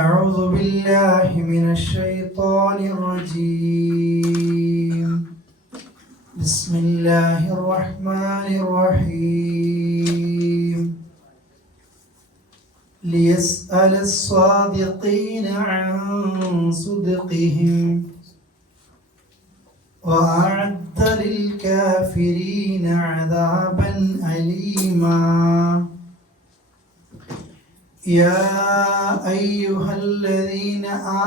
أعوذ بالله من الشيطان الرجيم. بسم الله الرحمن الرحيم. ليسأل الصادقين عن صدقهم وأعد للكافرين عذابا أليما. يا أيها الذين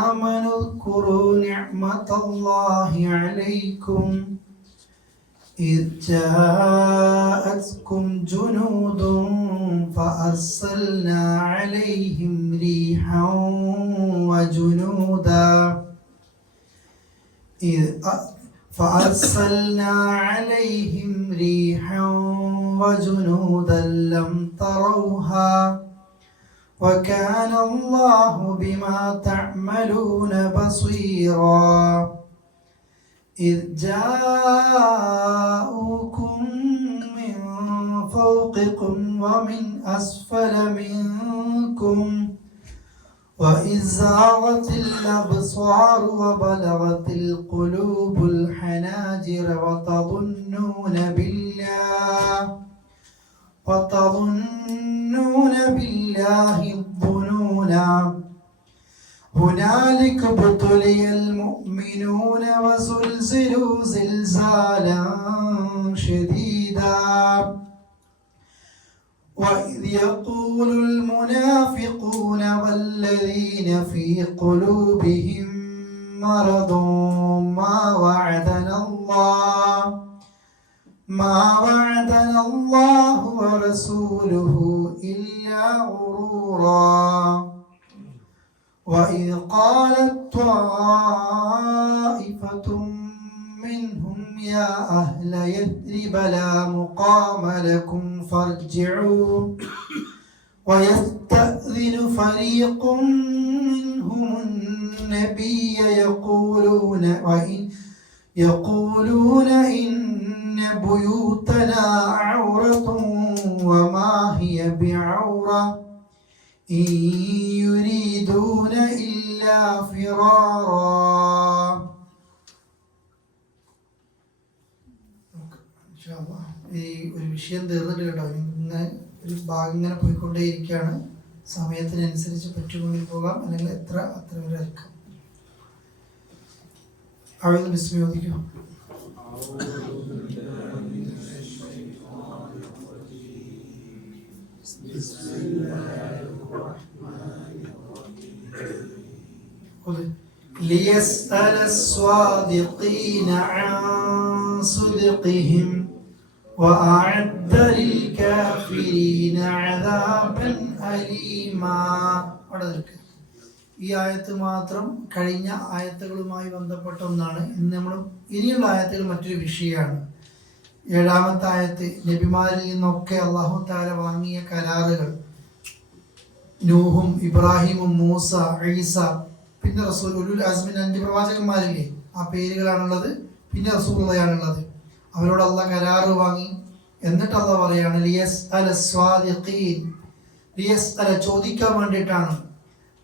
آمنوا اذكروا نعمة الله عليكم إذ جاءتكم جنود فأرسلنا عليهم ريحا وجنودا لم تروها وكان الله بما تعملون بصيرا. إذ جاءوكم من فوقكم ومن أسفل منكم وإذ زاغت الأبصار وبلغت القلوب الحناجر وتظنون بالله الظنونا. هنالك ابتلي المؤمنون وزلزلوا زلزالا شديدا. وإذ يقول المنافقون والذين في قلوبهم مرض ما وعدنا الله ورسوله إلا غرورا. وإذ قالت طائفة منهم يا أهل يثرب لا مقام لكم فارجعوا ويستأذن فريق منهم النبي يقولون إن بيوتنا عورة وما هي بعورة إن يريدون إلا فرارا. ഈ ഒരു വിഷയം തീർന്നിട്ട് കേട്ടോ, ഇങ്ങനെ ഒരു ഭാഗം ഇങ്ങനെ പോയിക്കൊണ്ടേയിരിക്കുകയാണ്. സമയത്തിനനുസരിച്ച് പറ്റുമെങ്കിൽ പോകാം, അല്ലെങ്കിൽ അത്ര വരെ അയക്കാം. അവിടെ വിസ്മയോദിക്കാം. ليسأل الصادقين عن صدقهم وأعد للكافرين عذابا أليما. ഈ ആയത്ത് മാത്രം കഴിഞ്ഞ ആയത്തുകളുമായി ബന്ധപ്പെട്ട ഒന്നാണ്. ഇനിയുള്ള ആയത്തുകൾ മറ്റൊരു വിഷയമാണ്. 7-ാമത്തെ ആയത്ത് നബിമാരിൽ നിന്നൊക്കെ അല്ലാഹു തആല വാങ്ങിയ കരാറുകൾ. നൂഹും ഇബ്രാഹിമും മൂസ ഈസ, പിന്നെ റസൂൽ, ഉലുൽ അസ്മിൻ 5 പ്രവാചകന്മാരില്ലേ, ആ പേരുകളാണുള്ളത്. പിന്നെ റസൂലുള്ളാഹിയാണുള്ളത്. അവരോട് അല്ലാഹ് കരാറ് വാങ്ങി. എന്നിട്ട് അല്ലാഹ് പറയാണ് ലിയസ്അല സ്വാദിഖീൻ. ലിയസ്അല ചോദിക്കാൻ വേണ്ടിയിട്ടാണ്.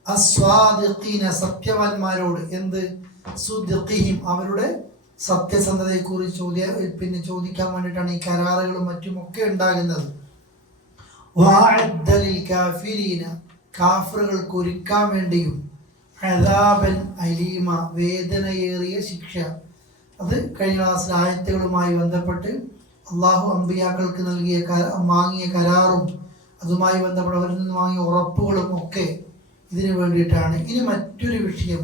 അസ്വാദിഖീന സത്യവാന്മാരോട്. എന്ത്? സുദ്ഖിഹിം അവരുടെ സത്യസന്ധതയെക്കുറിച്ച് ചോദിക്കാൻ വേണ്ടിയിട്ടാണ് ഈ കരാറുകളും മറ്റുമൊക്കെ ഉണ്ടാകുന്നത്. വഅദ്ദ ലിൽ കാഫിരീന കാഫിറുകൾക്ക് ഒരുക്കാൻ വേണ്ടിയും അദാബൻ അലീമ വേദനയേറിയ ശിക്ഷ. അത് കഴിഞ്ഞ ക്ലാസ്സിൽ ആയത്തുകളുമായി ബന്ധപ്പെട്ട് അള്ളാഹു അമ്പിയാക്കൾക്ക് വാങ്ങിയ കരാറും അതുമായി ബന്ധപ്പെട്ട് അവരിൽ നിന്ന് വാങ്ങിയ ഉറപ്പുകളും ഒക്കെ ഇതിനു വേണ്ടിയിട്ടാണ്. ഇനി മറ്റൊരു വിഷയം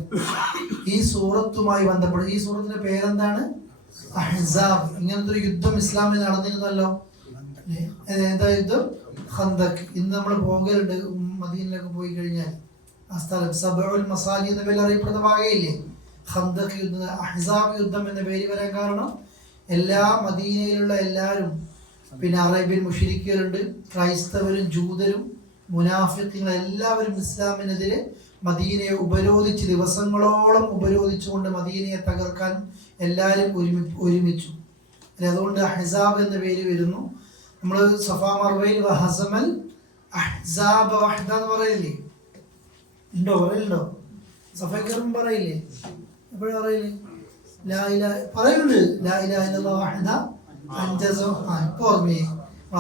ഈ സൂറത്തുമായി ബന്ധപ്പെട്ട്. ഈ സൂറത്തിന്റെ പേരെന്താണ്? അഹ്സാബ്. ഇങ്ങനത്തെ ഒരു യുദ്ധം ഇസ്ലാമിൽ നടന്നിരുന്നല്ലോ. എന്താ യുദ്ധം? ഖന്ദഖ്. ഇന്ന് നമ്മൾ പോകലുണ്ട് മദീനയിലൊക്കെ പോയി കഴിഞ്ഞാൽ ആ സ്ഥലം സബഉൽ മസാലി എന്ന പേരിൽ അറിയപ്പെടുന്ന ഭാഗയില്ലേ, ഖന്ദഖ് യുദ്ധം. അഹ്സാബ് യുദ്ധം എന്ന പേര് വരാൻ കാരണം എല്ലാ മദീനയിലുള്ള എല്ലാവരും, പിന്നെ അറേബ്യൻ മുശ്രിക്കുകളുണ്ട്, ക്രൈസ്തവരും ജൂതരും മുനാഫിഖുകൾ എല്ലാവരും ഇസ്ലാമിനെതിരെ മദീനയെ ഉപരോധിച്ച് ദിവസങ്ങളോളം ഉപരോധിച്ചുകൊണ്ട് മദീനയെ തകർക്കാൻ എല്ലാവരും ഒരുമിച്ചു. അതുകൊണ്ട് അഹ്സാബ് എന്ന പേര് വരുന്നു. നമ്മൾ സഫാ മർവയിൽ വഹസമൽ അഹ്സാബ വഹദ എന്ന് പറയില്ലേ, ഉണ്ടോ? പറയലുണ്ടോ? സഫയ്ക്കറും പറയില്ലേ? എപ്പോഴും പറയില്ലേ? പറയുന്നുണ്ട് ലാ ഇലാഹ ഇല്ലല്ലാഹു വഹദ അൻജസ. ഇപ്പൊ ഓർമ്മയെ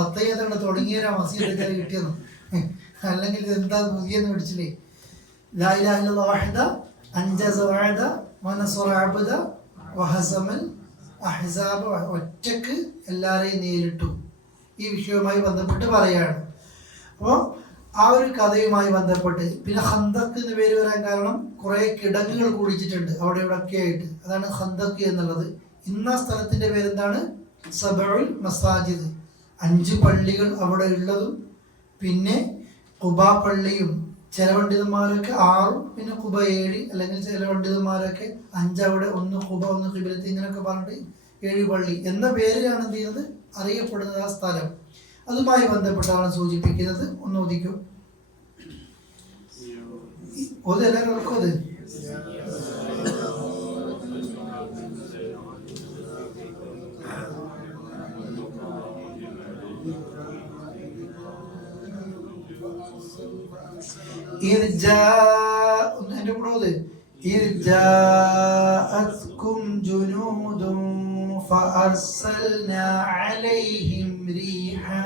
അത്തയ്യത്തോടെ തുടങ്ങിയവരാ മസീദ് കിട്ടിയെന്നു. അല്ലെങ്കിൽ ഇത് എന്താ പുതിയെന്ന് പഠിച്ചില്ലേ? ലാ ഇലാഹ ഇല്ലല്ലാഹു വഹദ അൻജസ വഅദ വനസറ അബ്ദ വഹസമൽ അഹ്സാബ. ഒറ്റക്ക് എല്ലാവരെയും നേരിട്ടു. ഈ വിഷയവുമായി ബന്ധപ്പെട്ട് പറയാണ്. അപ്പോൾ ആ ഒരു കഥയുമായി ബന്ധപ്പെട്ട് പിന്നെ ഖന്ദഖ് എന്ന് പേര് വരാൻ കാരണം കുറേ കിടങ്ങുകൾ കുഴിച്ചിട്ടുണ്ട് അവിടെ ഇവിടെ ഒക്കെ ആയിട്ട്. അതാണ് ഖന്ദഖ് എന്നുള്ളത്. ഇന്ന സ്ഥലത്തിന്റെ പേരെന്താണ്? സബഉൽ മസാജിദ്. 5 പള്ളികൾ അവിടെ ഉള്ളതും പിന്നെ ഖുബാ പള്ളിയും. ചില പണ്ഡിതന്മാരൊക്കെ 6, പിന്നെ ഖുബ 7, അല്ലെങ്കിൽ ചില പണ്ഡിതന്മാരൊക്കെ 5 അവിടെ, 1 ഖുബ 1 ഖിബലത്ത്, ഇങ്ങനെയൊക്കെ പറഞ്ഞിട്ട് 7 പള്ളി എന്ന പേരിലാണ് എന്ത് ചെയ്യുന്നത് അറിയപ്പെടുന്നത് ആ സ്ഥലം. അതുമായി ബന്ധപ്പെട്ടാണ് സൂചിപ്പിക്കുന്നത്. ഒന്ന് ഒതുക്കും എല്ലാവരും ഓർക്കും അത്. എന്റെ കൂടെ إذ جاءتكم جنود فأرسلنا عليهم ريحا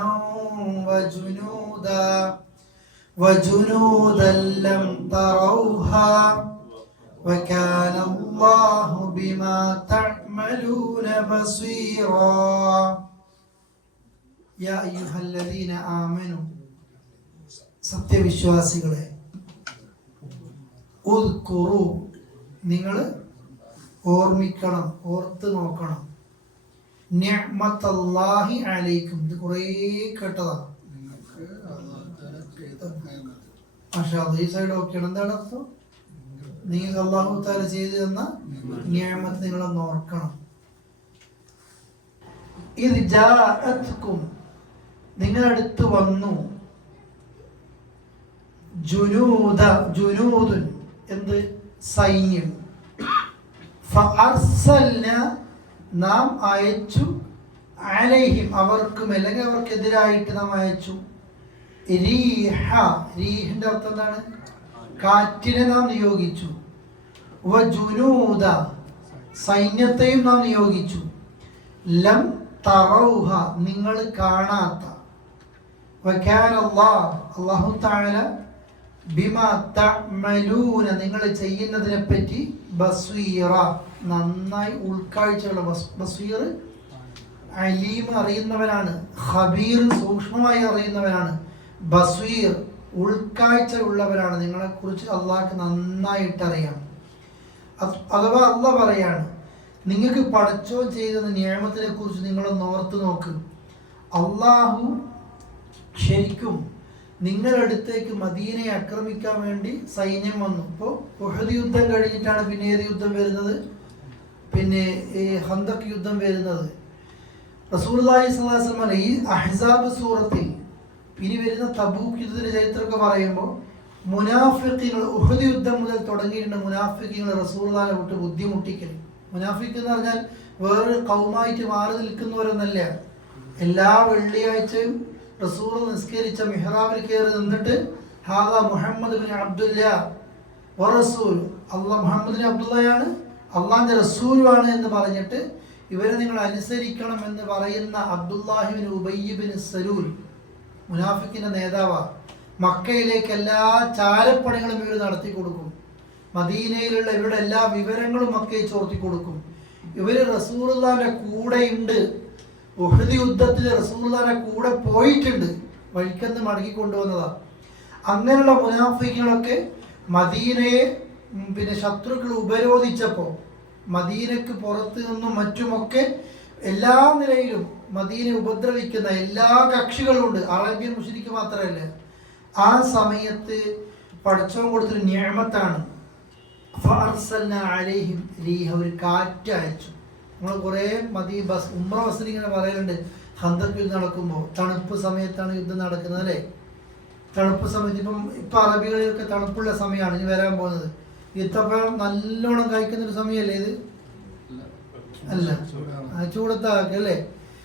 وجنودا لم تروها وكان الله بما تعملون بصيرا يا أيها الذين آمنوا സത്യവിശ്വാസികളെ ഉദ്കുറു നിങ്ങൾ ഓർമ്മിക്കണം, ഓർത്ത് നോക്കണം. നിഅ്മത്തല്ലാഹി അലൈക്കും. ഇത് കുറേ കേട്ടതാണ്. ഈ സൈഡ് ഓക്കെയാണ്. എന്താണ് അർത്ഥം? നിങ്ങൾ അല്ലാഹു തആല ചെയ്തു തന്ന നിഅമത്ത് നിങ്ങളൊന്ന് ഓർക്കണം. ഇത് ജാഅത്കും നിങ്ങളടുത്ത് വന്നു. ജുനൂദുൻ എന്ത്? സൈന്യം. ഫഅർസൽന നാം അയച്ചു. അലൈഹിം അവർക്കും, അല്ലെങ്കിൽ അവർക്കെതിരായിട്ട് നാം അയച്ചു. റീഹിന്റെ അർത്ഥം എന്താണ്? കാറ്റിനെ നാം നിയോഗിച്ചു. വജുനൂദ സൈന്യത്തെയും നാം നിയോഗിച്ചു. ലം തറൗഹ നിങ്ങൾ കാണാത്ത. വകാന അല്ലാഹു തആല ബിമാ തഅമലൂന നിങ്ങൾ ചെയ്യുന്നതിനെ പറ്റി ബസ്വീറ നന്നായി ഉൾക്കാഴ്ചയുള്ള. ബസ്വീർ അലീം അറിയുന്നവനാണ്, ഖബീർ സൂക്ഷ്മമായി അറിയുന്നവനാണ്, ബസ്വീർ ഉൾക്കാഴ്ച ഉള്ളവരാണ്. നിങ്ങളെക്കുറിച്ച് അള്ളാഹ്ക്ക് നന്നായിട്ട് അറിയാം. അഥവാ അള്ളാഹ് പറയാണ്, നിങ്ങൾക്ക് പടച്ചോൻ ചെയ്ത നിയമത്തിനെ കുറിച്ച് നിങ്ങളൊന്ന് ഓർത്ത് നോക്ക്. അള്ളാഹു ശരിക്കും നിങ്ങളടുത്തേക്ക് മദീനയെ ആക്രമിക്കാൻ വേണ്ടി സൈന്യം വന്നു. ഇപ്പോൾ ഉഹദ് യുദ്ധം കഴിഞ്ഞിട്ടാണ് പിന്നെ ഏത് യുദ്ധം വരുന്നത്? പിന്നെ ഈ ഖന്ദഖ് യുദ്ധം വരുന്നത്. റസൂലുള്ളാഹി സ്വല്ലല്ലാഹു അലൈഹി വസല്ലം ഈ അഹ്സാബ് സൂറത്തിൽ ഇനി വരുന്ന തബൂക്ക് യുദ്ധത്തിന്റെ ചരിത്രമൊക്കെ പറയുമ്പോൾ മുനാഫിഖീങ്ങൾ ഉഹദ് യുദ്ധം മുതൽ തുടങ്ങിയിട്ടുണ്ട്. മുനാഫിഖീങ്ങൾ റസൂലുള്ളാഹിനെ വിട്ട് ബുദ്ധിമുട്ടിക്കൽ. മുനാഫിഖ് എന്ന് പറഞ്ഞാൽ വേറൊരു ഖൗമായിട്ട് മാറി നിൽക്കുന്നവരൊന്നല്ല. എല്ലാ വെള്ളിയാഴ്ചയും റസൂൽ നിസ്കരിച്ച മിഹ്റാബിൽ കയറി നിന്നിട്ട് ഹാദാ മുഹമ്മദ് ബിൻ അബ്ദുല്ലാ വറസൂൽ, അള്ളാഹ് മുഹമ്മദിന് അബ്ദുള്ളയാണ്, അള്ളാഹിന്റെ റസൂലുമാണ് എന്ന് പറഞ്ഞിട്ട് ഇവരെ നിങ്ങൾ അനുസരിക്കണം എന്ന് പറയുന്ന അബ്ദുല്ലാഹിബിൻ ഉബയ്യ് ബിൻ സലൂൽ മുനാഫിക്കിന്റെ നേതാവാണ്. മക്കയിലേക്ക് എല്ലാ ചാരപ്പണികളും ഇവർ നടത്തി കൊടുക്കും. മദീനയിലുള്ള ഇവരുടെ എല്ലാ വിവരങ്ങളും മക്കയിൽ ചോർത്തി കൊടുക്കും. ഇവര് റസൂലുള്ളാഹിന്റെ കൂടെയുണ്ട്. ഉഹദ് യുദ്ധത്തിൽ റസൂലുള്ളാഹിന്റെ കൂടെ പോയിട്ടുണ്ട്. വഴിക്കന്ന് മടക്കി കൊണ്ടുവന്നതാ. അങ്ങനെയുള്ള മുനാഫിക്കുകളൊക്കെ മദീനയെ പിന്നെ ശത്രുക്കൾ ഉപരോധിച്ചപ്പോൾ മദീനക്ക് പുറത്ത് നിന്നും മറ്റുമൊക്കെ എല്ലാ നിലയിലും മദീനയെ ഉപദ്രവിക്കുന്ന എല്ലാ കക്ഷികളും ഉണ്ട്. അറേബ്യൻ മുശ്രിക്ക് മാത്രമല്ല. ആ സമയത്ത് പടച്ചോൻ കൊടുത്തൊരു നിഅമത്താണ് ഒരു കാറ്റ് അയച്ചു. നമ്മൾ കുറേ ഉംറ ബസ്സിൽ ഇങ്ങനെ പറയലുണ്ട്, ഖന്ദഖ് യുദ്ധം നടക്കുമ്പോൾ തണുപ്പ് സമയത്താണ് യുദ്ധം നടക്കുന്നത് അല്ലേ? തണുപ്പ് സമയത്ത് ഇപ്പം അറബികളിലൊക്കെ തണുപ്പുള്ള സമയമാണ് ഇനി വരാൻ പോകുന്നത്. ഈത്തപ്പഴം നല്ലോണം കഴിക്കുന്നൊരു സമയമല്ലേ ഇത്? അല്ല, ചൂടത്താക്കുക അല്ലേ?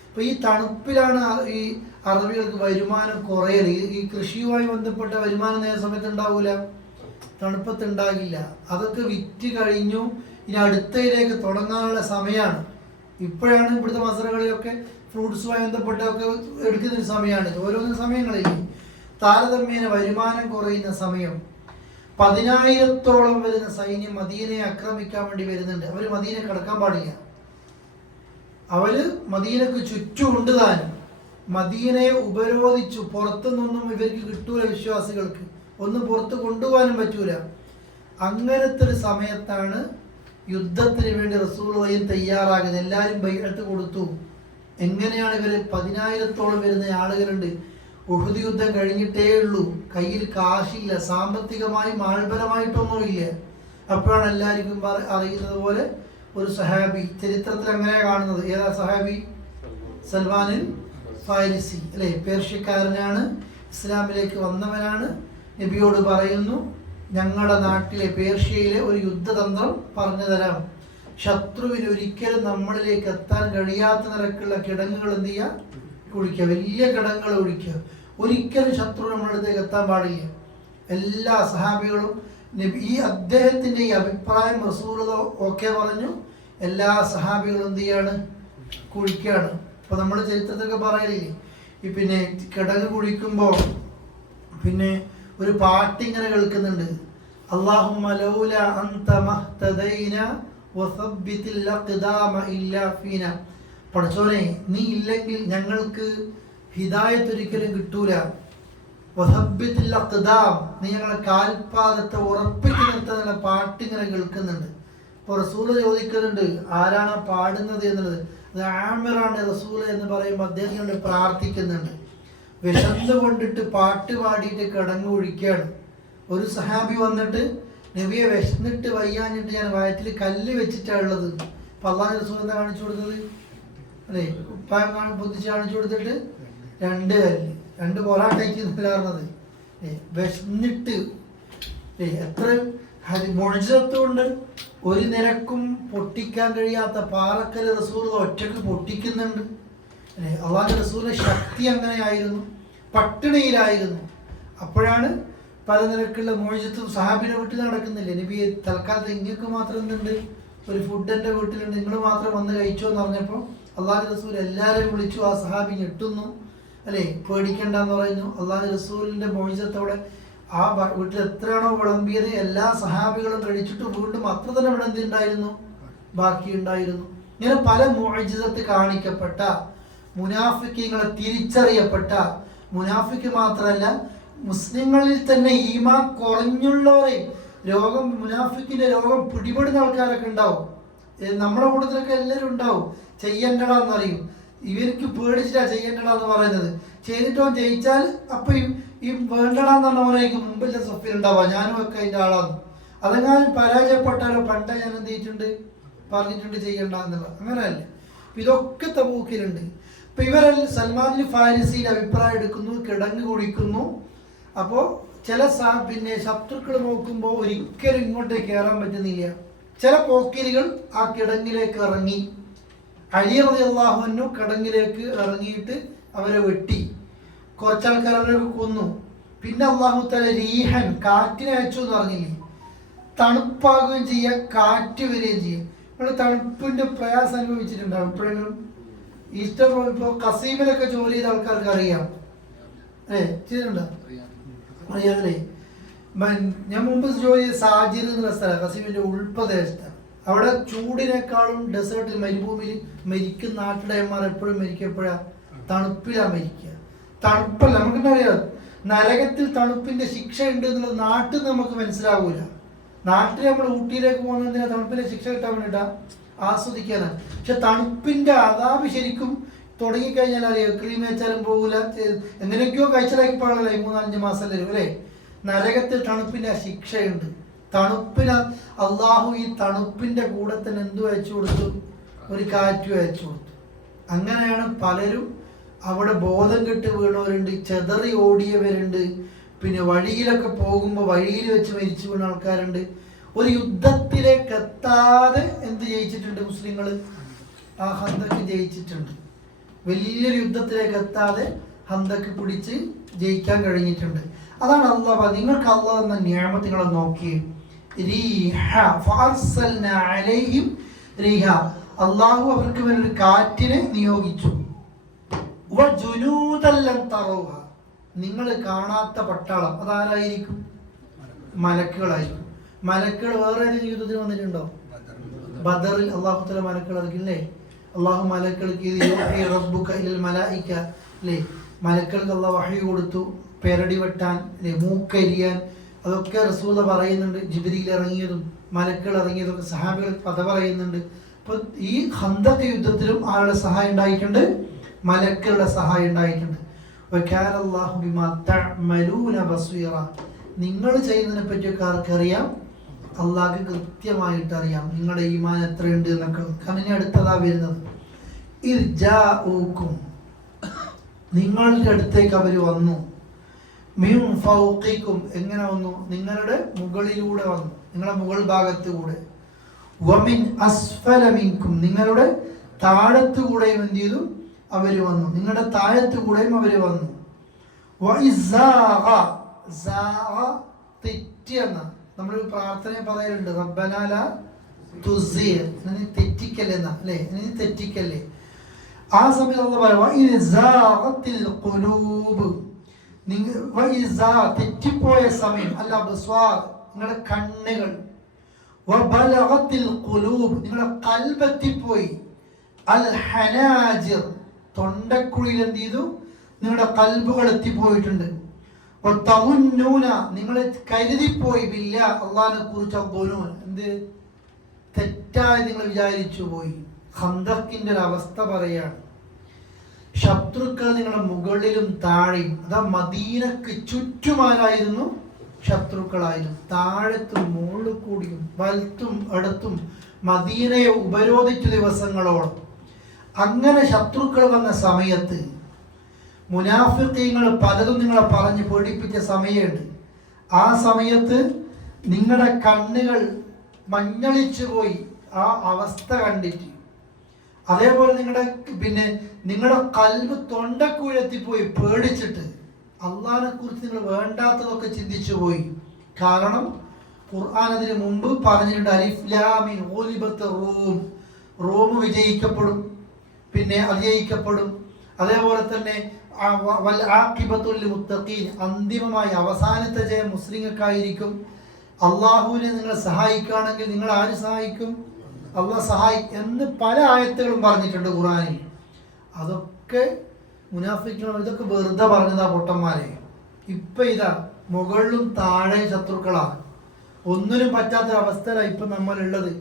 അപ്പൊ ഈ തണുപ്പിലാണ് ഈ അറബികൾക്ക് വരുമാനം കുറയല്. ഈ കൃഷിയുമായി ബന്ധപ്പെട്ട വരുമാനം നേരെ സമയത്ത് ഉണ്ടാവൂല. തണുപ്പത്തുണ്ടാകില്ല. അതൊക്കെ വിറ്റ് കഴിഞ്ഞു. ഇനി അടുത്തയിലേക്ക് തുടങ്ങാനുള്ള സമയമാണ്. ഇപ്പോഴാണ് ഇവിടുത്തെ മസറകളിലൊക്കെ ഫ്രൂട്ട്സുമായി ബന്ധപ്പെട്ടൊക്കെ എടുക്കുന്നൊരു സമയമാണ്. ഓരോന്നും സമയങ്ങളില്ലേ, താരതമ്യേന വരുമാനം കുറയുന്ന സമയം. 10,000-ഓളം വരുന്ന സൈന്യം മദീനയെ ആക്രമിക്കാൻ വേണ്ടി വരുന്നുണ്ട്. അവർ മദീന കടക്കാൻ പാടില്ല. അവര് മദീനക്ക് ചുറ്റുമുണ്ട് താനും. മദീനയെ ഉപരോധിച്ചു. പുറത്തുനിന്നൊന്നും ഇവർക്ക് കിട്ടൂല, വിശ്വാസികൾക്ക് ഒന്നും പുറത്ത് കൊണ്ടുപോകാനും പറ്റൂല. അങ്ങനത്തെ ഒരു സമയത്താണ് യുദ്ധത്തിന് വേണ്ടി റസൂലുള്ളാഹി തയ്യാറാകുന്നത്. എല്ലാവരും ബൈഅത്ത് കൊടുത്തു. എങ്ങനെയാണ് ഇവര് 10,000-ഓളം വരുന്ന ആളുകളുണ്ട്. ഉഹുദ് യുദ്ധം കഴിഞ്ഞിട്ടേ ഉള്ളൂ. കയ്യിൽ കാശില്ല, സാമ്പത്തികമായും ആൾബലമായിട്ടൊന്നുമില്ല. അപ്പോഴാണ് എല്ലാവർക്കും അറിയുന്നത് പോലെ ഒരു സഹാബി, ചരിത്രത്തിൽ അങ്ങനെയാണ് കാണുന്നത്. ഏതാ സഹാബി? സൽമാനുൽ ഫാരിസി അല്ലെ, പേർഷ്യക്കാരനാണ്, ഇസ്ലാമിലേക്ക് വന്നവനാണ്. നബിയോട് പറയുന്നു, ഞങ്ങളുടെ നാട്ടിലെ പേർഷ്യയിലെ ഒരു യുദ്ധതന്ത്രം പറഞ്ഞു തരാം. ശത്രുവിന് ഒരിക്കലും നമ്മളിലേക്ക് എത്താൻ കഴിയാത്ത നിരക്കുള്ള കിടങ്ങുകൾ എന്ത് ചെയ്യുക? കുഴിക്കുക. വലിയ കിടങ്ങൾ ഒഴിക്കുക. ഒരിക്കലും ശത്രു നമ്മളിടത്തേക്ക് എത്താൻ പാടില്ല. എല്ലാ സഹാബികളും ഈ അദ്ദേഹത്തിൻ്റെ ഈ അഭിപ്രായം റസൂലുള്ളാഹി ഓക്കെ പറഞ്ഞു. എല്ലാ സഹാബികളും എന്ത് ചെയ്യാണ്? കുഴിക്കുകയാണ്. ഇപ്പൊ നമ്മൾ ചരിത്രത്തിലൊക്കെ പറയലില്ലേ, ഈ പിന്നെ കിടങ്ങ് കുഴിക്കുമ്പോൾ പിന്നെ ഒരു പാട്ടിങ്ങനെ കേൾക്കുന്നുണ്ട്. അല്ലാഹുമ്മ ലൗല അൻത മഹ്തദൈന വസബ്ബിതിൽ അഖ്ദാമ ഇല്ലാ ഫീന. പഠിച്ചോനെ, നീ ഇല്ലെങ്കിൽ ഞങ്ങൾക്ക് ഹിദായത്ത് ഒരിക്കലും കിട്ടൂല. വസബ്ബിതിൽ അഖ്ദാം, നീ ഞങ്ങളെ കാൽപാദത്തെ ഉറപ്പിച്ച് നിർത്തുന്ന പാട്ടിങ്ങനെ കേൾക്കുന്നുണ്ട്. ഇപ്പോൾ റസൂല് ചോദിക്കുന്നുണ്ട്, ആരാണ് പാടുന്നത് എന്നുള്ളത്. അത് ആമിറാണ് റസൂല് എന്ന് പറയുമ്പോൾ അദ്ദേഹത്തിനോട് പ്രാർത്ഥിക്കുന്നുണ്ട്. വിശന്ന് കൊണ്ടിട്ട് പാട്ട് പാടിയിട്ട് കിടങ്ങ് ഒഴിക്കുകയാണ്. ഒരു സഹാബി വന്നിട്ട്, നബിയെ വിശന്നിട്ട് വയ്യാഞ്ഞിട്ട് ഞാൻ വയറ്റിൽ കല്ല് വെച്ചിട്ടാണ് ഉള്ളത്. അപ്പം അള്ളാഹു റസൂൽ എന്താ കാണിച്ചു കൊടുത്തത്? അല്ലേ, ഉപ്പായം പൊതിച്ച് കാണിച്ചു കൊടുത്തിട്ട് 2 കല്ല്, 2 പൊറാട്ടയ്ക്ക് പറഞ്ഞത്. വിശന്നിട്ട് എത്ര മുഅ്ജിസത്തുണ്ട്. ഒരു നിരക്കും പൊട്ടിക്കാൻ കഴിയാത്ത പാറക്കല് റസൂൽ ഒറ്റക്ക് പൊട്ടിക്കുന്നുണ്ട്. അള്ളാഹു റസൂലിന്റെ ശക്തി അങ്ങനെയായിരുന്നു. പട്ടിണിയിലായിരുന്നു. അപ്പോഴാണ് പല നിരക്കുള്ള മുഅ്ജിസത്തും സഹാബിയുടെ വീട്ടിൽ നടക്കുന്നില്ലേ. നബി തൽക്കാലത്ത് ഇങ്ങൾക്ക് മാത്രം എന്തുണ്ട്, ഒരു ഫുഡ് എൻ്റെ വീട്ടിലുണ്ട്, നിങ്ങൾ മാത്രം വന്ന് കഴിച്ചോ എന്ന് പറഞ്ഞപ്പോൾ അള്ളാഹു റസൂൽ എല്ലാവരെയും വിളിച്ചു. ആ സഹാബി ഞെട്ടുന്നു, അല്ലേ, പേടിക്കണ്ടെന്ന് പറയുന്നു. അള്ളാഹു റസൂലിന്റെ മുഅ്ജിസത്തോടെ ആ വീട്ടിൽ എത്രയാണോ വിളമ്പിയത് എല്ലാ സഹാബികളും കഴിച്ചിട്ട് വീണ്ടും അത്ര തന്നെ ഇവിടെ എന്തുണ്ടായിരുന്നു, ബാക്കി ഉണ്ടായിരുന്നു. ഇങ്ങനെ പല മുഅ്ജിസത്ത് കാണിക്കപ്പെട്ട, മുനാഫിക്കുകളെ തിരിച്ചറിയപ്പെട്ട, മുനാഫിക്ക് മാത്രമല്ല മുസ്ലിങ്ങളിൽ തന്നെ ഈമാൻ കുറഞ്ഞുള്ളവരെ രോഗം, മുനാഫിക്കിന്റെ രോഗം പിടിപെടുന്ന ആൾക്കാരൊക്കെ ഉണ്ടാവും. നമ്മുടെ കൂട്ടത്തിലൊക്കെ എല്ലാവരും ഉണ്ടാവും. ചെയ്യണ്ടടാന്നറിയും. ഇവർക്ക് പേടിച്ചിട്ടാ ചെയ്യണ്ടടാന്ന് പറയുന്നത്. ചെയ്തിട്ടോ ജയിച്ചാൽ അപ്പൊ ഈ വേണ്ടടാന്ന് പറഞ്ഞവനായിരിക്കും മുമ്പിലെ സഫിലുണ്ടാവുക. ഞാനും ഒക്കെ അതിൻ്റെ ആളാന്ന്. അതെങ്ങാനും പരാജയപ്പെട്ടാലോ പണ്ടേ ഞാൻ എന്ത് ചെയ്തിട്ടുണ്ട്, പറഞ്ഞിട്ടുണ്ട് ചെയ്യണ്ട എന്നുള്ള. അങ്ങനെയല്ല. ഇതൊക്കെ തബൂക്കിലുണ്ട്. ഇപ്പൊ ഇവരെല്ലാം സൽമാൻ ഫാരിസിയുടെ അഭിപ്രായം എടുക്കുന്നു, കിടങ്ങ് കുടിക്കുന്നു. അപ്പോൾ ചില പിന്നെ ശത്രുക്കൾ നോക്കുമ്പോൾ ഒരിക്കലും ഇങ്ങോട്ടേക്ക് കയറാൻ പറ്റുന്നില്ല. ചില പോക്കിരികൾ ആ കിടങ്ങിലേക്ക് ഇറങ്ങി. അലി റളിയല്ലാഹു അൻഹു കിടങ്ങിലേക്ക് ഇറങ്ങിയിട്ട് അവരെ വെട്ടി. കുറച്ചാൾക്കാർ അവരൊക്കെ കൊന്നു. പിന്നെ അല്ലാഹു തആല രീഹൻ, കാറ്റിനെ അയച്ചു എന്ന് പറഞ്ഞില്ലേ. തണുപ്പാകുകയും ചെയ്യുക, കാറ്റ് വരികയും ചെയ്യും. നമ്മൾ തണുപ്പിന്റെ പ്രയാസം അനുഭവിച്ചിട്ടുണ്ടാവും എപ്പോഴെങ്കിലും? ഈസ്റ്റർ ഇപ്പോൾ കസീമിലൊക്കെ ജോലി ചെയ്ത ആൾക്കാർക്ക് അറിയാം. ചെയ്തിട്ടുണ്ടോ? അറിയാമല്ലേ? ഞാൻ മുമ്പ് ജോലി ചെയ്ത സാജിർ എന്നുള്ള സ്ഥലം കസീമിന്റെ ഉൾപ്രദേശത്താണ്. അവിടെ ചൂടിനേക്കാളും ഡെസേർട്ടിൽ, മരുഭൂമിയിൽ മരിക്കുന്ന നാട്ടിടയന്മാർ എപ്പോഴും മരിക്കപ്പോഴാ തണുപ്പിലാണ് മരിക്കുക. തണുപ്പല്ല, നമുക്കെന്നറിയാം നരകത്തിൽ തണുപ്പിന്റെ ശിക്ഷ ഉണ്ട് എന്നുള്ളത് നാട്ടിൽ നമുക്ക് മനസ്സിലാവൂല. നാട്ടിൽ നമ്മൾ ഊട്ടിയിലേക്ക് പോകുന്നതിനാ തണുപ്പിന്റെ ശിക്ഷ കിട്ടാൻ വേണ്ടിയിട്ടാ, ആസ്വദിക്കാനാണ്. പക്ഷെ തണുപ്പിന്റെ അതാപ് ശരിക്കും തുടങ്ങിക്കഴിഞ്ഞാൽ അറിയാം, ക്രീം വെച്ചാലും പോകൂല, എങ്ങനെയൊക്കെയോ കഴിച്ചലാക്കി പാടില്ല. 3-5 മാസം വരും അല്ലേ. നരകത്തിൽ തണുപ്പിന്റെ ശിക്ഷയുണ്ട്. തണുപ്പിന് അള്ളാഹു ഈ തണുപ്പിന്റെ കൂടെ തന്നെ എന്തു അയച്ചു കൊടുത്തു? ഒരു കാറ്റ് അയച്ചു കൊടുത്തു. അങ്ങനെയാണ് പലരും അവിടെ ബോധം കെട്ട് വീണവരുണ്ട്, ചെതറി ഓടിയവരുണ്ട്, പിന്നെ വഴിയിലൊക്കെ പോകുമ്പോൾ വഴിയിൽ വെച്ച് മരിച്ചു വീണ ആൾക്കാരുണ്ട്. ഒരു യുദ്ധത്തിലേക്ക് എത്താതെ എന്ത് ജയിച്ചിട്ടുണ്ട് മുസ്ലിങ്ങൾ? ആ ഹന്തക്ക് ജയിച്ചിട്ടുണ്ട്. വലിയൊരു യുദ്ധത്തിലേക്ക് എത്താതെ ഹന്തക്ക് പിടിച്ച് ജയിക്കാൻ കഴിഞ്ഞിട്ടുണ്ട്. അതാണ് അള്ളാഹ്. നിങ്ങൾക്ക് അള്ളാഹ് എന്ന നിഅമത്തുകളെ നോക്കി. അള്ളാഹു അവർക്ക് വേണ്ടി കാറ്റിനെ നിയോഗിച്ചു. നിങ്ങൾ കാണാത്ത പട്ടാളം, അതാരായിരിക്കും? മലക്കുകളായിരിക്കും. മലക്കുകൾ വേറെ ഏതെങ്കിലും യുദ്ധത്തിൽ വന്നിട്ടുണ്ടോ? ബദറിൽ അള്ളാഹു തആല മലക്കുകൾ ഇറക്കില്ലേ? അള്ളാഹു മലക്കൾക്ക് അല്ലേ, മലക്കൾക്ക് അള്ളാഹു വഹി കൊടുത്തു പെരടി വെട്ടാൻ, അല്ലെ, മൂക്കരിയാൻ. അതൊക്കെ റസൂൽ പറയുന്നുണ്ട്. ജിബ്രീൽ ഇറങ്ങിയതും മലക്കുകൾ ഇറങ്ങിയതൊക്കെ സഹാബികൾ കഥ പറയുന്നുണ്ട്. അപ്പൊ ഈ ഖന്തഖ് യുദ്ധത്തിലും ആരുടെ സഹായം ഉണ്ടായിട്ടുണ്ട്? മലക്കുകളുടെ സഹായം ഉണ്ടായിട്ടുണ്ട്. നിങ്ങൾ ചെയ്യുന്നതിനെ പറ്റിയൊക്കെ ആർക്കറിയാം? അള്ളാഹ്ക്ക് കൃത്യമായിട്ട് അറിയാം നിങ്ങളുടെ ഈമാൻ എത്രയുണ്ട് എന്നൊക്കെ. കാരണം അടുത്തതാ വരുന്നത്, നിങ്ങളുടെ അടുത്തേക്ക് അവർ വന്നു. മിൻ ഫൗഖിക്കും, എങ്ങനെ വന്നു? നിങ്ങളുടെ മുകളിലൂടെ വന്നു, നിങ്ങളുടെ മുകൾ ഭാഗത്തുകൂടെ. വമിൻ അസ്ഫല മിൻകും, നിങ്ങളുടെ താഴത്തുകൂടെയും എന്ത് ചെയ്തു? അവർ വന്നു. നിങ്ങളുടെ താഴത്തുകൂടെയും അവർ വന്നു. തെറ്റിയെന്ന നമ്മളൊരു പ്രാർത്ഥന പറയലുണ്ട്, റബ്ബനാ ലാ തുസിയ, നീ തെറ്റിക്കല്ലെന്ന, അല്ലേ, നീ തെറ്റിക്കല്ലേ. ആ സമയത്ത് അല്ലാഹു പറയുക, തെറ്റിപ്പോയ സമയം, അല്ല ബസ്വാർ, നിങ്ങളുടെ കണ്ണുകൾ, നിങ്ങളുടെ കൽബെത്തിപ്പോയി, അൽ ഹനാജിർ, തൊണ്ടക്കുഴിയിൽ എന്ത് ചെയ്തു? നിങ്ങളുടെ കൽബുകൾ എത്തിപ്പോയിട്ടുണ്ട്. നിങ്ങൾ കരുതിപ്പോയി ബില്ല, അള്ളാഹിനെ കുറിച്ച് എന്ത് തെറ്റായി നിങ്ങൾ വിചാരിച്ചു പോയി. ഖന്തഖിന്റെ ഒരു അവസ്ഥ പറയാണ്. ശത്രുക്കൾ നിങ്ങളുടെ മുകളിലും താഴെയും, അതാ മദീനക്ക് ചുറ്റുമാരായിരുന്നു ശത്രുക്കളായിരുന്നു. താഴത്തും മുകളിൽ കൂടിയും വലത്തും ഇടത്തും മദീനയെ ഉപരോധിച്ച ദിവസങ്ങളോളം. അങ്ങനെ ശത്രുക്കൾ വന്ന സമയത്ത് മുനാഫിഖീങ്ങൾ പലതും നിങ്ങളെ പറഞ്ഞ് പേടിപ്പിച്ച സമയമുണ്ട്. ആ സമയത്ത് നിങ്ങളുടെ കണ്ണുകൾ മഞ്ഞളിച്ചു പോയി ആ അവസ്ഥ കണ്ടിട്ട്. അതേപോലെ നിങ്ങളുടെ കൽബ് തൊണ്ടക്കുഴത്തിപ്പോയി പേടിച്ചിട്ട്. അള്ളാഹിനെ കുറിച്ച് നിങ്ങൾ വേണ്ടാത്തതൊക്കെ ചിന്തിച്ചു പോയി. കാരണം ഖുർആൻ അതിന് മുമ്പ് പറഞ്ഞിട്ടുണ്ട്, അലിഫ് ലാം മീം ഗുലിബത്ത് റൂം, റോം വിജയിക്കപ്പെടും, പിന്നെ അതിജയിക്കപ്പെടും. അതേപോലെ തന്നെ വൽ ആഖിബത്തുൽ മുത്തഖീൻ, അന്തിമമായി അവസാനത്തെ ജയം മുസ്ലിങ്ങൾക്കായിരിക്കും. അള്ളാഹുവിനെ നിങ്ങൾ സഹായിക്കുകയാണെങ്കിൽ നിങ്ങൾ ആര് സഹായിക്കും? അള്ളാഹ് സഹായിക്കും എന്ന് പല ആയത്തുകളും പറഞ്ഞിട്ടുണ്ട് ഖുർആനിൽ. അതൊക്കെ മുനാഫിക്കുകൾ ഇതൊക്കെ വെറുതെ പറഞ്ഞതാ പൊട്ടന്മാരെ. ഇപ്പൊ ഇതാ മുകളിലും താഴെ ശത്രുക്കളാണ്, ഒന്നിനും പറ്റാത്തൊരവസ്ഥയിലാണ് ഇപ്പൊ നമ്മളുള്ളത്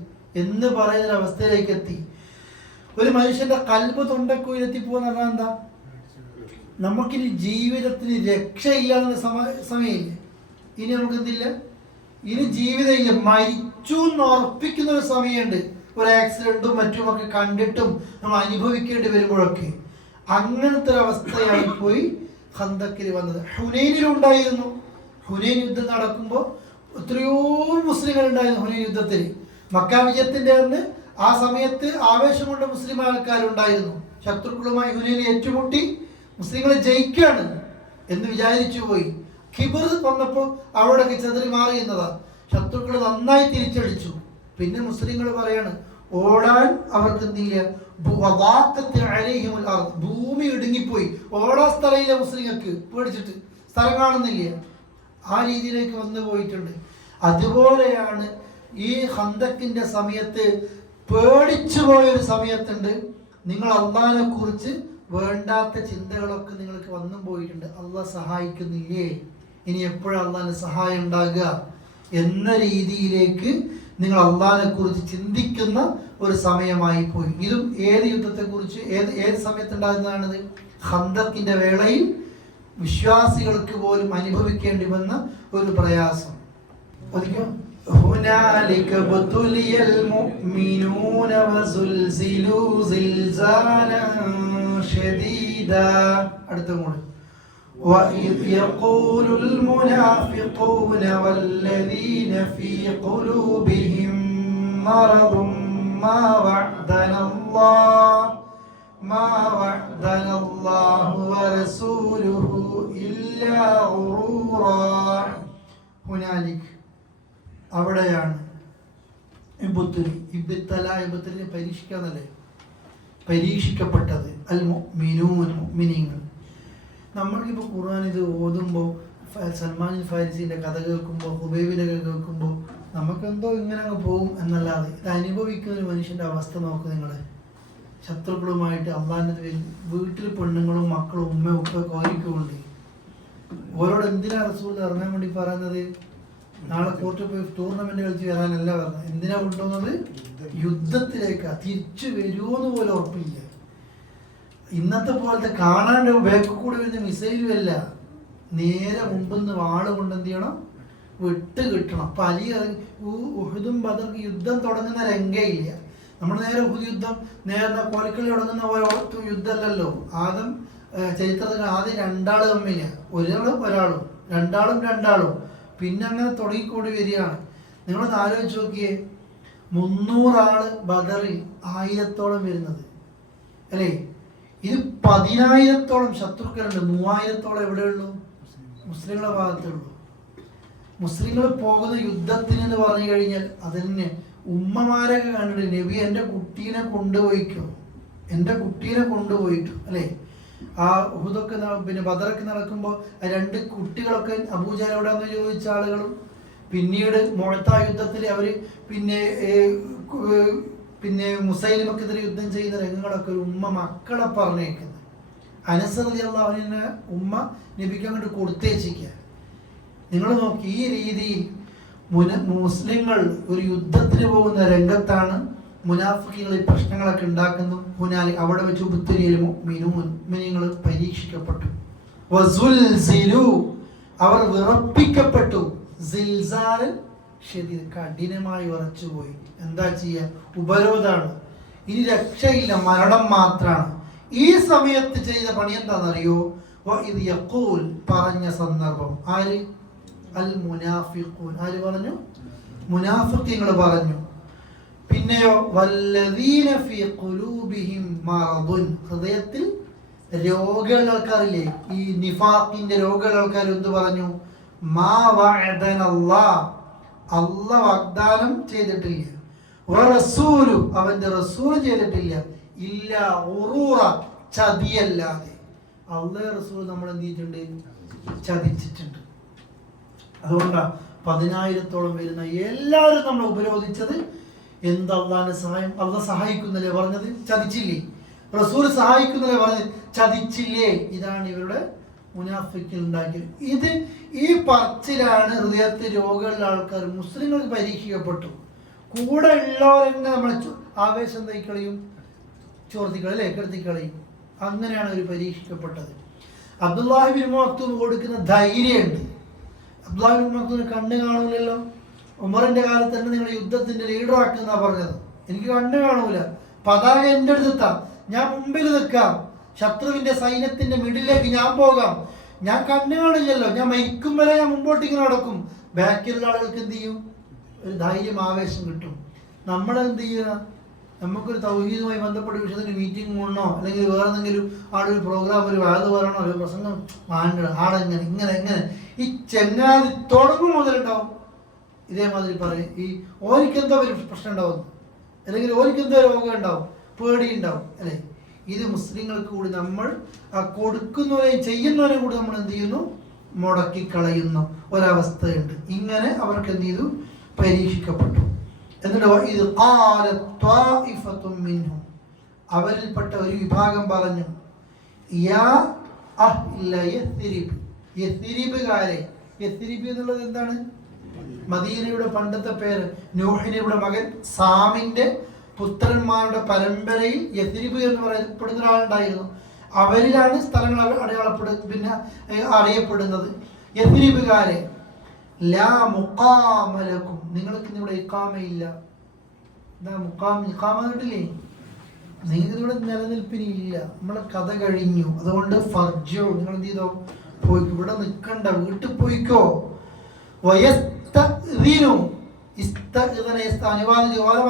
എന്ന് പറയുന്നൊരവസ്ഥയിലേക്ക് എത്തി. ഒരു മനുഷ്യന്റെ കൽബ് തൊണ്ടക്കുയിലെത്തി പോകാന്ന് പറഞ്ഞാൽ എന്താ? നമുക്കിനി ജീവിതത്തിന് രക്ഷയില്ല എന്നുള്ള സമയമില്ല. ഇനി നമുക്ക് എന്തില്ല? ഇനി ജീവിതമില്ല, മരിച്ചു എന്ന് ഉറപ്പിക്കുന്ന ഒരു സമയമുണ്ട്. ഒരു ആക്സിഡന്റും മറ്റുമൊക്കെ കണ്ടിട്ടും നമ്മൾ അനുഭവിക്കേണ്ടി വരുമ്പോഴൊക്കെ അങ്ങനത്തെ ഒരു അവസ്ഥയായി പോയി ഖന്തഖിൽ വന്നത്. ഹുനൈനിലുണ്ടായിരുന്നു. ഹുനൈൻ യുദ്ധം നടക്കുമ്പോൾ എത്രയോ മുസ്ലിങ്ങൾ ഉണ്ടായിരുന്നു ഹുനൈൻ യുദ്ധത്തിൽ. മക്ക വിജയത്തിന്റെ അന്ന് ആ സമയത്ത് ആവേശം കൊണ്ട് മുസ്ലിം ആൾക്കാരുണ്ടായിരുന്നു. ശത്രുക്കളുമായി ഹുനൈനിൽ ഏറ്റുമുട്ടി മുസ്ലിങ്ങളെ ജയിക്കാണ് എന്ന് വിചാരിച്ചു പോയി. ഖിബർ വന്നപ്പോൾ അവിടെയൊക്കെ ചെതറി മാറി എന്നതാ. ശത്രുക്കൾ നന്നായി തിരിച്ചടിച്ചു. പിന്നെ മുസ്ലിങ്ങൾ പറയാണ് ഓടാൻ അവർക്ക് എന്തില്ല, ഭൂമി ഇടുങ്ങിപ്പോയി, ഓടാൻ സ്ഥലമില്ല മുസ്ലിങ്ങൾക്ക്, പേടിച്ചിട്ട് സ്ഥലം കാണുന്നില്ല. ആ രീതിയിലേക്ക് വന്നു പോയിട്ടുണ്ട്. അതുപോലെയാണ് ഈ ഖന്തഖിന്റെ സമയത്ത് പേടിച്ചു പോയൊരു സമയത്തുണ്ട്. നിങ്ങൾ അള്ളാഹിനെ കുറിച്ച് വേണ്ടാത്ത ചിന്തകളൊക്കെ നിങ്ങൾക്ക് വന്നും പോയിട്ടുണ്ട്. അള്ളാഹ് സഹായിക്കുന്നില്ലേ, ഇനി എപ്പോഴും അള്ളാഹിന് സഹായം ഉണ്ടാകുക എന്ന രീതിയിലേക്ക് നിങ്ങൾ അള്ളാഹിനെ കുറിച്ച് ചിന്തിക്കുന്ന ഒരു സമയമായി പോയി. ഇതും ഏത് യുദ്ധത്തെക്കുറിച്ച് ഏത് സമയത്തുണ്ടാകുന്നതാണിത്? ഖന്തഖിന്റെ വേളയിൽ വിശ്വാസികൾക്ക് പോലും അനുഭവിക്കേണ്ടി വന്ന ഒരു പ്രയാസം. هنالك ابتلي المؤمنون وزلزلوا زلزالا شديدا. وإذ يقول المنافقون والذين في قلوبهم مرض ما وعدنا الله ورسوله إلا غرورا هنالك അവിടെയാണ് പരീക്ഷിക്കാന്നല്ലേ, പരീക്ഷിക്കപ്പെട്ടത്. അൽ മുഅ്മിനൂൻ, മുഅ്മിനീങ്ങൾ. നമ്മൾക്കിപ്പോൾ ഖുർആൻ ഇത് ഓതുമ്പോൾ സൽമാൻ ഫാരിസിന്റെ കഥ കേൾക്കുമ്പോൾ ഹുബൈബിന്റെ കേൾക്കുമ്പോൾ നമുക്കെന്തോ ഇങ്ങനെ അങ്ങ് പോകും എന്നല്ലാതെ ഇത് അനുഭവിക്കുന്ന ഒരു മനുഷ്യന്റെ അവസ്ഥ നോക്ക് നിങ്ങൾ. ശത്രുക്കളുമായിട്ട് അള്ളാഹിന്റെ വീട്ടിൽ പെണ്ണുങ്ങളും മക്കളും ഉമ്മയും ഉപ്പ കോരിക്കുകൊണ്ട് ഓരോട് എന്തിനാ റസൂൽ ഇറങ്ങാൻ വേണ്ടി പറയുന്നത്? നാളെ കോർട്ടിൽ പോയി ടൂർണമെന്റ് കളിച്ച് വരാനല്ല പറഞ്ഞത്. എന്തിനാ കൊണ്ടുപോകുന്നത്? യുദ്ധത്തിലേക്കാ. തിരിച്ചു വരുമോന്ന് പോലും ഉറപ്പില്ല. ഇന്നത്തെ പോലത്തെ കാണാണ്ട് ബാക്ക് കൂടി വരുന്ന മിസൈലും അല്ല, നേരെ മുമ്പെന്ന് വാള് കൊണ്ട് എന്ത് ചെയ്യണം? വിട്ട് കിട്ടണം. അപ്പൊ അലി ഉഹുദും ബദർക്ക് യുദ്ധം തുടങ്ങുന്ന രംഗയില്ല. നമ്മൾ നേരെ ഉഹുദ് യുദ്ധം നേരെ കൊലക്കളി തുടങ്ങുന്ന ഓരോ യുദ്ധമല്ലല്ലോ. ആദ്യം ചരിത്രത്തിൽ ആദ്യം രണ്ടാള് തമ്മില്ല, ഒരാളും രണ്ടാളും പിന്നെ അങ്ങനെ തുടങ്ങിക്കൂടി വരികയാണ്. നിങ്ങളൊന്ന് ആലോചിച്ച് നോക്കിയേ, 300 ആള് ബദറിൽ 1000-ഓളം വരുന്നത് അല്ലേ? ഇത് 10,000-ഓളം ശത്രുക്കളുണ്ട്. 3000-ഓളം എവിടെയുള്ളൂ? മുസ്ലിങ്ങളുടെ ഭാഗത്തുള്ളൂ. മുസ്ലിങ്ങൾ പോകുന്ന യുദ്ധത്തിന് എന്ന് പറഞ്ഞു കഴിഞ്ഞാൽ അതിന് ഉമ്മമാരൊക്കെ കണ്ടിട്ട് നബി എൻ്റെ കുട്ടീനെ കൊണ്ടുപോയിട്ടു അല്ലേ? ആ ഉഹുദൊക്കെ പിന്നെ ബദറൊക്കെ നടക്കുമ്പോൾ 2 കുട്ടികളൊക്കെ അബൂജഹൽ എവിടെയാണെന്ന് ചോദിച്ച ആളുകളും, പിന്നീട് മുഅത്ത യുദ്ധത്തിൽ അവർ പിന്നെ മുസൈലിമക്കെതിരെ യുദ്ധം ചെയ്യുന്ന രംഗങ്ങളൊക്കെ ഒരു ഉമ്മ മക്കളെ പറഞ്ഞേക്കുന്നത്. അനസ് റളിയല്ലാഹു അൻഹു ഉമ്മ നബിക്ക് അങ്ങോട്ട് കൊടുത്തേച്ചിക്കുക. നിങ്ങൾ നോക്കി, ഈ രീതിയിൽ മുസ്ലിങ്ങൾ ഒരു യുദ്ധത്തിന് പോകുന്ന രംഗത്താണ് മുനാഫിഖീങ്ങൾ ഈ പ്രശ്നങ്ങളൊക്കെ ഉണ്ടാക്കുന്നു. അവിടെ വെച്ച് മുഅ്മിനീങ്ങൾ പരീക്ഷിക്കപ്പെട്ടു. വസുൽസിലു, അവർ വിറപ്പിക്കപ്പെട്ടു. സിൽസാലൻ ശദീദ്, കഠിനമായി വിറച്ചുപോയി. എന്താ ചെയ്യുക? ഉപരോധമാണ്. ഇനി രക്ഷയില്ല, മരണം മാത്രമാണ്. ഈ സമയത്ത് ചെയ്ത പണി എന്താണെന്നറിയോ? ഇത് യഖൂൽ, പറഞ്ഞ സന്ദർഭം ആര്? അൽ മുനാഫിഖൂൻ. ആര് പറഞ്ഞു? മുനാഫിഖീങ്ങൾ പറഞ്ഞു. പിന്നെയോ വല്ലദീന ഫീ ഖുലൂബിഹിം മറദുൻ, ഹൃദയത്തിൽ രോഗമുള്ള ആൾക്കാരില്ലേ, ഈ നിഫാഖിന്റെ രോഗമുള്ള ആൾക്കാർ എന്ത് പറഞ്ഞു? മാ വഅദനല്ലാഹ്, അല്ലാഹ് വാഗ്ദാനം ചെയ്തിട്ടില്ല. വറസൂലു, അവന്റെ റസൂൽ ചെയ്തിട്ടില്ല. ഇല്ല ഉറൂറ, ചതിയല്ലാതെ. അല്ലാഹ് റസൂൽ നമ്മൾ എന്ത് ചെയ്തിട്ടുണ്ട്? ചതിച്ചിട്ടുണ്ട്. അതുകൊണ്ടാണ് 10,000-ഓളം വരുന്ന എല്ലാവരും നമ്മൾ ഉപരോധിച്ചത്. എന്ത് അള്ളാഹിന്റെ സഹായം? അള്ളാഹ് സഹായിക്കുന്നല്ലേ പറഞ്ഞത്? ചതിച്ചില്ലേ? റസൂൽ സഹായിക്കുന്നല്ലേ പറഞ്ഞത്? ചതിച്ചില്ലേ? ഇതാണ് ഇവരുടെ മുനാഫിക്കിൽ ഉണ്ടാക്കിയത്. ഈ പറച്ചിലാണ് ഹൃദയത്തിൽ രോഗമുള്ള ആൾക്കാർ മുസ്ലിങ്ങൾക്ക് പരീക്ഷിക്കപ്പെട്ടു. കൂടെ ഉള്ളവരെന്നെ നമ്മളെ ആവേശം തൈക്കളയും, ചോർത്തിക്കളയും അല്ലേ, കെടുത്തിക്കളയും. അങ്ങനെയാണ് അവർ പരീക്ഷിക്കപ്പെട്ടത്. അബ്ദുല്ലാഹി ബിൻ മക്തൂം കൊടുക്കുന്ന ധൈര്യമുണ്ട്. അബ്ദുല്ലാഹി ബിൻ മക്തൂമിന് കണ്ണ് കാണൂലല്ലോ. ഉമറിന്റെ കാലത്ത് തന്നെ നിങ്ങൾ യുദ്ധത്തിന്റെ ലീഡറാക്കുന്ന പറഞ്ഞത്. എനിക്ക് കണ്ണ് കാണൂല, പതാക എൻ്റെ അടുത്തെത്താം, ഞാൻ മുമ്പിൽ നിൽക്കാം, ശത്രുവിന്റെ സൈന്യത്തിന്റെ മിഡിലേക്ക് ഞാൻ പോകാം, ഞാൻ കണ്ണ് കാണില്ലല്ലോ, ഞാൻ മരിക്കും വരെ ഞാൻ മുമ്പോട്ടേക്ക് നടക്കും. ബാക്കിലുള്ള ആളുകൾക്ക് എന്ത് ചെയ്യും? ഒരു ധൈര്യം, ആവേശം കിട്ടും. നമ്മളെന്ത് ചെയ്യുക? നമുക്കൊരു തൗഹീദുമായി ബന്ധപ്പെട്ട വിഷയത്തിന് മീറ്റിംഗ് കൊണ്ടോ അല്ലെങ്കിൽ വേറെ എന്തെങ്കിലും ആളൊരു പ്രോഗ്രാം, ഒരു വാത് പറയണോ, ഒരു പ്രസംഗം വേണ്ട, ആടെങ്ങനെ ഇങ്ങനെ ഈ ചെങ്ങാതി തുടങ്ങും മുതലുണ്ടാവും ഇതേമാതിരി പറയും. ഈ ഓനിക്കെന്തോ ഒരു പ്രശ്നം ഉണ്ടാവും, അല്ലെങ്കിൽ ഓനിക്കെന്തോ രോഗം ഉണ്ടാവും, പേടി ഉണ്ടാവും അല്ലേ? ഇത് മുസ്ലിങ്ങൾക്ക് കൂടി നമ്മൾ കൊടുക്കുന്നവരെയും ചെയ്യുന്നവരെയും കൂടി നമ്മൾ എന്ത് ചെയ്യുന്നു? മുടക്കിക്കളയുന്ന ഒരവസ്ഥയുണ്ട്. ഇങ്ങനെ അവർക്ക് എന്ത് ചെയ്തു? പരീക്ഷിക്കപ്പെട്ടു. എന്നിട്ട് ഇത് അവരിൽപ്പെട്ട ഒരു വിഭാഗം പറഞ്ഞു, യസ്രിബുകാരെ. യസ്രിബ് എന്നുള്ളത് എന്താണ്? മദീനയുടെ പണ്ടത്തെ പേര്. നൂഹിന്റെ മകൻ സാമിന്റെ പുത്രന്മാരുടെ പരമ്പരയിൽ യസ്രിബ് എന്ന് പറയപ്പെടുന്ന ഒരാളുണ്ടായിരുന്നു. അവരിലാണ് സ്ഥലങ്ങൾ അറിയപ്പെടുന്നത്. യസ്രിബുകാരെ, ലാ മുഖാമ ലക്കും, നിങ്ങൾക്ക് ഇവിടെ ഇഖാമയില്ല. ഇഖാമ കേട്ടില്ലേ? നിങ്ങൾക്ക് ഇവിടെ നിലനിൽപ്പിനില്ല, നമ്മളെ കഥ കഴിഞ്ഞു. അതുകൊണ്ട് ഫർജോ, നിങ്ങൾ എന്ത് ചെയ്തോ? പോയിക്കോ, ഇവിടെ നിൽക്കണ്ട, വീട്ടിൽ പോയിക്കോ.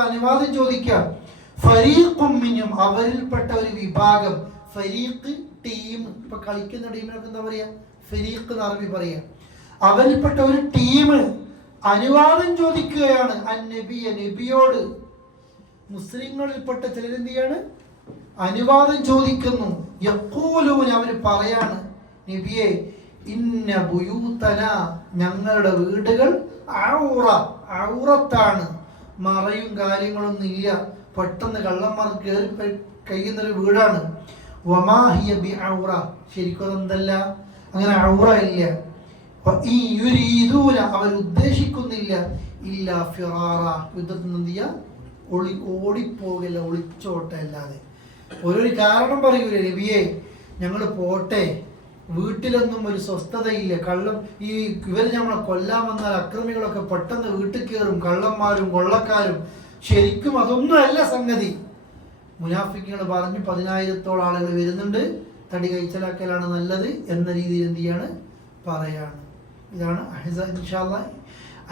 അനുവാദം ചോദിക്കാം. ഫരീഖും മിൻഹും, അവരിൽപ്പെട്ട ഒരു വിഭാഗം. ഫരീഖ് ടീം, ഇപ്പൊ കളിക്കുന്ന ടീമിനൊക്കെ എന്താ പറയാ? ഫരീഖ് എന്ന് അറബി പറയാം. അവരിൽപ്പെട്ട ഒരു ടീം അനുവാദം ചോദിക്കുകയാണ് നബിയോട്. മുസ്ലിങ്ങളിൽപ്പെട്ട ചിലരെന്ത് ചെയ്യാണ്? അനുവാദം ചോദിക്കുന്നു. യഖൂലൂന, അവർ പറയാണ്, നബിയെ ഇന്ന ബുയൂതന, ഞങ്ങളുടെ വീടുകൾ ഔറത്താണ്, മറയും കാര്യങ്ങളൊന്നും ഇല്ല, പെട്ടെന്ന് കള്ളന്മാർ കയറി കഴിയുന്നൊരു വീടാണ്. വമാ ഹിയ ബി ഔറ, ശരിക്കും എന്തല്ല, അങ്ങനെ ഔറ ഇല്ല. യുരീദൂന, അവർ ഉദ്ദേശിക്കുന്നില്ല, ഇല്ല ഫിറാറ, യുദ്ധത്തിൽ എന്ത് ചെയ്യുക? ഓടിപ്പോകില്ല, ഒളിച്ചോട്ടെ അല്ലാതെ. ഓരോരു കാരണം പറയൂലേ, നബിയെ ഞങ്ങൾ പോട്ടെ, വീട്ടിലൊന്നും ഒരു സ്വസ്ഥതയില്ല, ഇവർ നമ്മളെ കൊല്ലാൻ വന്നാൽ അക്രമികളൊക്കെ പെട്ടെന്ന് വീട്ടിൽ കയറും, കള്ളന്മാരും കൊള്ളക്കാരും. ശരിക്കും അതൊന്നും അല്ല സംഗതി. മുനാഫിക്കുകൾ പറഞ്ഞു 10,000-ഓളം ആളുകൾ വരുന്നുണ്ട്, തടി കൈച്ചലാക്കലാണ് നല്ലത് എന്ന രീതിയിൽ എന്ത് ചെയ്യാണ്? പറയാണ്. ഇതാണ്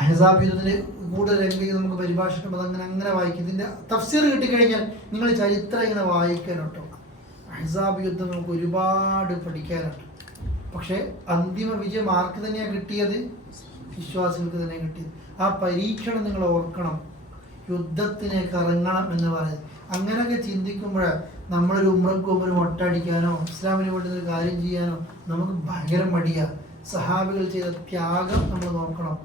അഹ്സാബ് യുദ്ധത്തിന് കൂടുതൽ രംഗം നമുക്ക് പരിഭാഷിക്കുമ്പോൾ അങ്ങനെ വായിക്കും. ഇതിൻ്റെ തഫ്സീർ കിട്ടിക്കഴിഞ്ഞാൽ നിങ്ങൾ ചരിത്രം ഇങ്ങനെ വായിക്കണം കേട്ടോ. അഹ്സാബ് യുദ്ധം നമുക്ക് ഒരുപാട് പഠിക്കാനുണ്ട്. പക്ഷേ അന്തിമ വിജയം ആർക്ക് തന്നെയാണ് കിട്ടിയത്? വിശ്വാസികൾക്ക് തന്നെ കിട്ടിയത്. ആ പരീക്ഷണം നിങ്ങൾ ഓർക്കണം. യുദ്ധത്തിനേക്ക് ഇറങ്ങണം എന്ന് പറയുന്നത്. അങ്ങനെയൊക്കെ ചിന്തിക്കുമ്പോഴാണ് നമ്മളൊരു ഉമ്രക്ക് മുമ്പ് ഒരു മൊട്ടടിക്കാനോ ഇസ്ലാമിന് വേണ്ടി ഒരു കാര്യം ചെയ്യാനോ നമുക്ക് ഭയങ്കര മടിയാണ്. സഹാബികൾ ചെയ്ത ത്യാഗം നമ്മൾ നോക്കണം.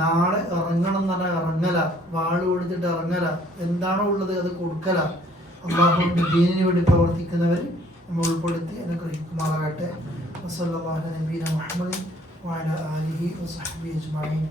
നാളെ ഇറങ്ങണം എന്ന് പറഞ്ഞാൽ ഇറങ്ങല, വാള് കൊടുത്തിട്ട് ഇറങ്ങല, എന്താണോ ഉള്ളത് അത് കൊടുക്കല. അല്ലാഹുവിന്റെ ദീനിന് വേണ്ടി പ്രവർത്തിക്കുന്നവർ നമ്മൾ ഉൾപ്പെടുത്തി അനുഗ്രഹിക്കുമാറാകട്ടെ. വസല്ലല്ലാഹു അലാ നബിയിന മുഹമ്മദിൻ വഅലാ ആലിഹി വസഹ്ബിഹി അജ്മഈൻ.